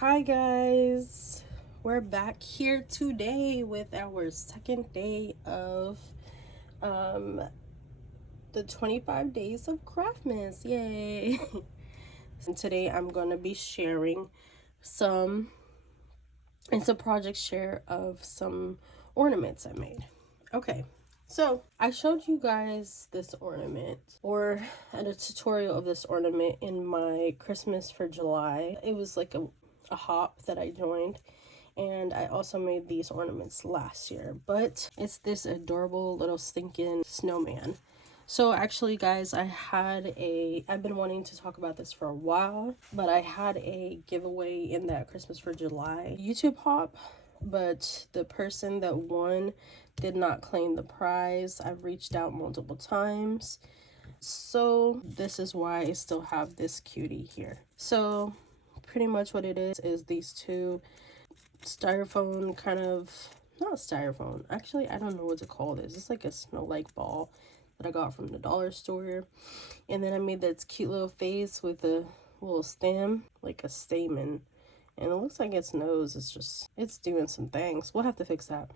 Hi guys, we're back here today with our second day of the 25 days of Craftmas. Yay! And today I'm going to be sharing some it's a project share of some ornaments I made. Okay, so I showed you guys this ornament or a tutorial of this ornament in my Christmas for July. It was like a hop that I joined, and I also made these ornaments last year, but it's this adorable little stinking snowman. So actually guys, I've been wanting to talk about this for a while, but I had a giveaway in that Christmas for July YouTube hop, but the person that won did not claim the prize. I've reached out multiple times, so this is why I still have this cutie here. So pretty much what it is these two styrofoam kind of, not styrofoam, actually I don't know what to call this. It's like a snow-like ball that I got from the dollar store, and then I made this cute little face with a little stem, like a stamen, and it looks like its nose is just, it's doing some things. We'll have to fix that.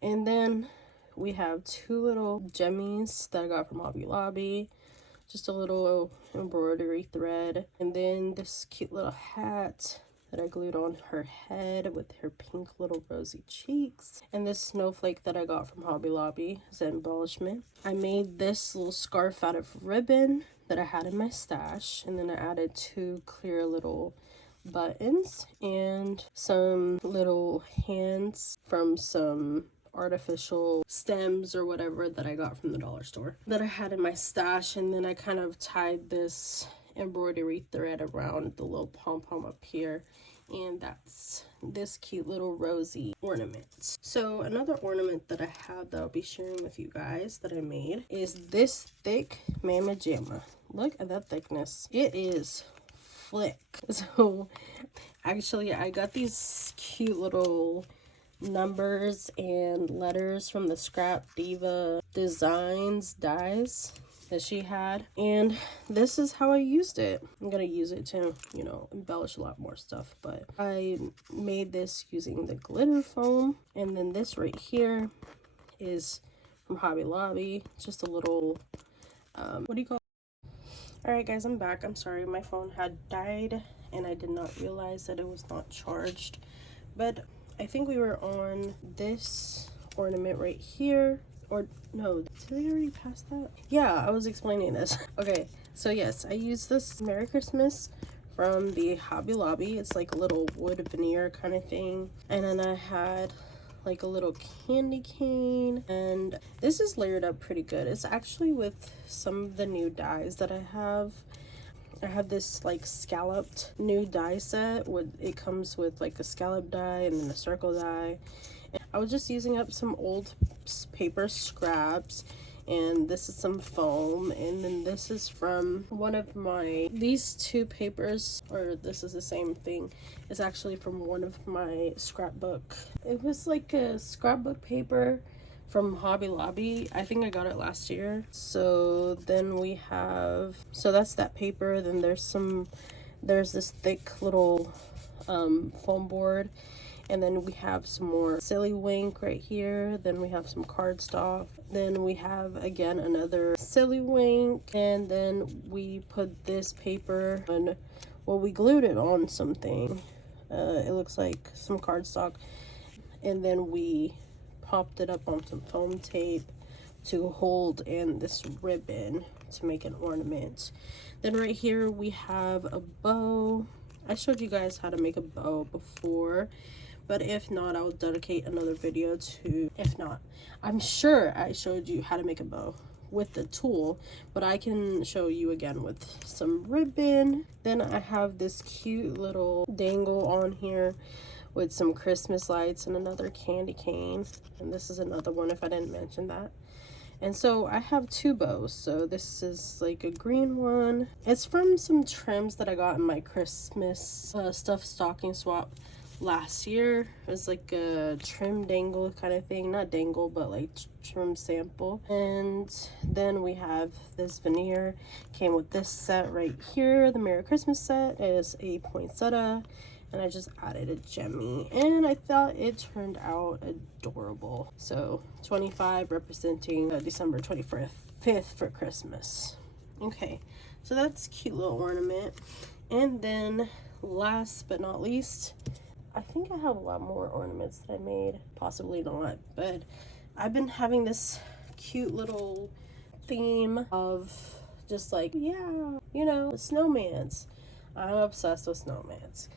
And then we have two little jemmies that I got from Hobby Lobby, just a little embroidery thread, and then this cute little hat that I glued on her head with her pink little rosy cheeks, and this snowflake that I got from Hobby Lobby as an embellishment. I made this little scarf out of ribbon that I had in my stash, and then I added two clear little buttons and some little hands from some artificial stems or whatever that I got from the dollar store that I had in my stash. And then I kind of tied this embroidery thread around the little pom-pom up here, and that's this cute little rosy ornament. So another ornament that I have that I'll be sharing with you guys that I made is this thick mamma jamma. Look at that thickness. It is flick. So actually I got these cute little numbers and letters from the Scrap Diva Designs dies that she had, and this is how I used it. I'm gonna use it to, you know, embellish a lot more stuff, but I made this using the glitter foam. And then this right here is from Hobby Lobby, just a little what do you call it? All right guys, I'm back. I'm sorry, my phone had died and I did not realize that it was not charged, but I think we were on this ornament right here. Or no, did we already pass that? Yeah, I was explaining this. Okay, so yes, I used this Merry Christmas from the Hobby Lobby. It's like a little wood veneer kind of thing. And then I had like a little candy cane, and this is layered up pretty good. It's actually with some of the new dies that I have. I have this like scalloped new die set with, it comes with like a scallop die and then a circle die. And I was just using up some old paper scraps, and this is some foam, and then this is from one of my, these two papers, or this is the same thing, it's actually from one of my scrapbook. It was like a scrapbook paper from Hobby Lobby. I think I got it last year. So then we have, so that's that paper. Then there's this thick little foam board, and then we have some more silly wink right here. Then we have some cardstock. Then we have again another silly wink, and then we put this paper on, well, we glued it on something. It looks like some cardstock, and then we popped it up on some foam tape to hold in this ribbon to make an ornament. Then right here we have a bow. I showed you guys how to make a bow before, but if not, I'll dedicate another video to, if not, I'm sure I showed you how to make a bow with the tool, but I can show you again with some ribbon. Then I have this cute little dangle on here with some Christmas lights and another candy cane, and this is another one if I didn't mention that. And so I have two bows. So this is like a green one. It's from some trims that I got in my Christmas stuffed stocking swap last year. It was like a trim dangle kind of thing, not dangle but like trim sample. And then we have this veneer, came with this set right here. The Merry Christmas set is a poinsettia, and I just added a Jemmy, and I thought it turned out adorable. So 25 representing December 25th for Christmas. Okay, so that's a cute little ornament. And then last but not least, I think I have a lot more ornaments that I made, possibly not, but I've been having this cute little theme of just like, yeah, you know, snowmans. I'm obsessed with snowmans.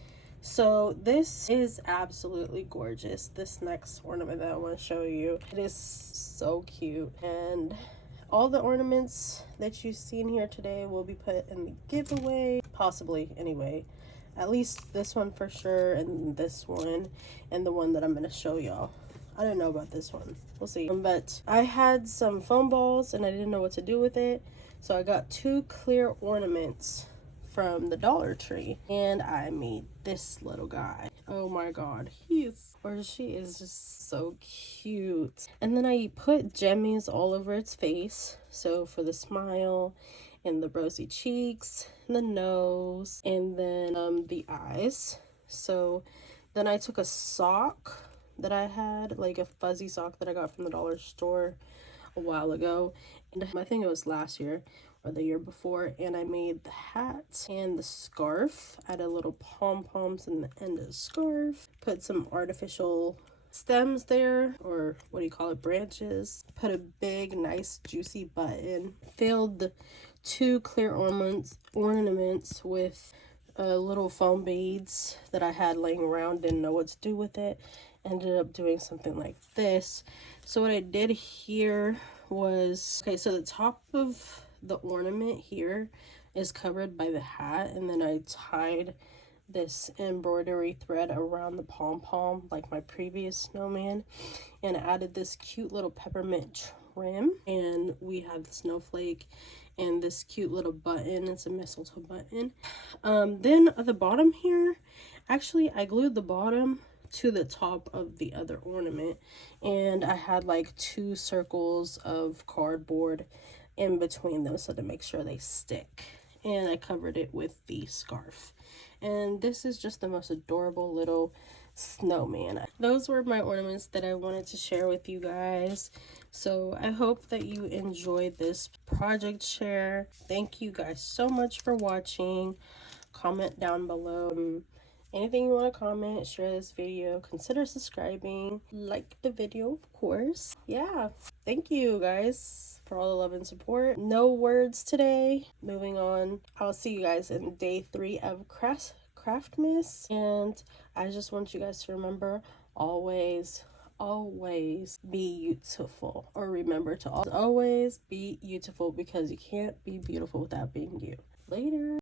So this is absolutely gorgeous. This next ornament that I want to show you, it is so cute, and all the ornaments that you've seen here today will be put in the giveaway, possibly anyway. At least this one for sure, and this one, and the one that I'm going to show y'all. I don't know about this one. We'll see. But I had some foam balls and I didn't know what to do with it. So I got 2 clear ornaments from the Dollar Tree, and I made this little guy. Oh my god, she is just so cute. And then I put jemmies all over its face, so for the smile and the rosy cheeks, the nose, and then the eyes. So then I took a sock that I had, like a fuzzy sock that I got from the dollar store a while ago, and I think it was last year or the year before, and I made the hat and the scarf. Added little pom-poms in the end of the scarf, put some artificial stems there, or what do you call it, branches, put a big nice juicy button, filled 2 clear ornaments with little foam beads that I had laying around, didn't know what to do with it. Ended up doing something like this. So what I did here was, okay, so the top of the ornament here is covered by the hat, and then I tied this embroidery thread around the pom-pom like my previous snowman, and added this cute little peppermint trim, and we have the snowflake and this cute little button. It's a mistletoe button. Then at the bottom here, actually I glued the bottom to the top of the other ornament, and I had like 2 circles of cardboard in between them so to make sure they stick, and I covered it with the scarf. And this is just the most adorable little snowman. Those were my ornaments that I wanted to share with you guys. So I hope that you enjoyed this project share. Thank you guys so much for watching. Comment down below anything you want to comment, share this video, consider subscribing, like the video, of course. Yeah, thank you guys for all the love and support. No words today. Moving on, I'll see you guys in day 3 of Craftmas, and I just want you guys to remember, always be beautiful, or remember to always be beautiful, because you can't be beautiful without being you. Later.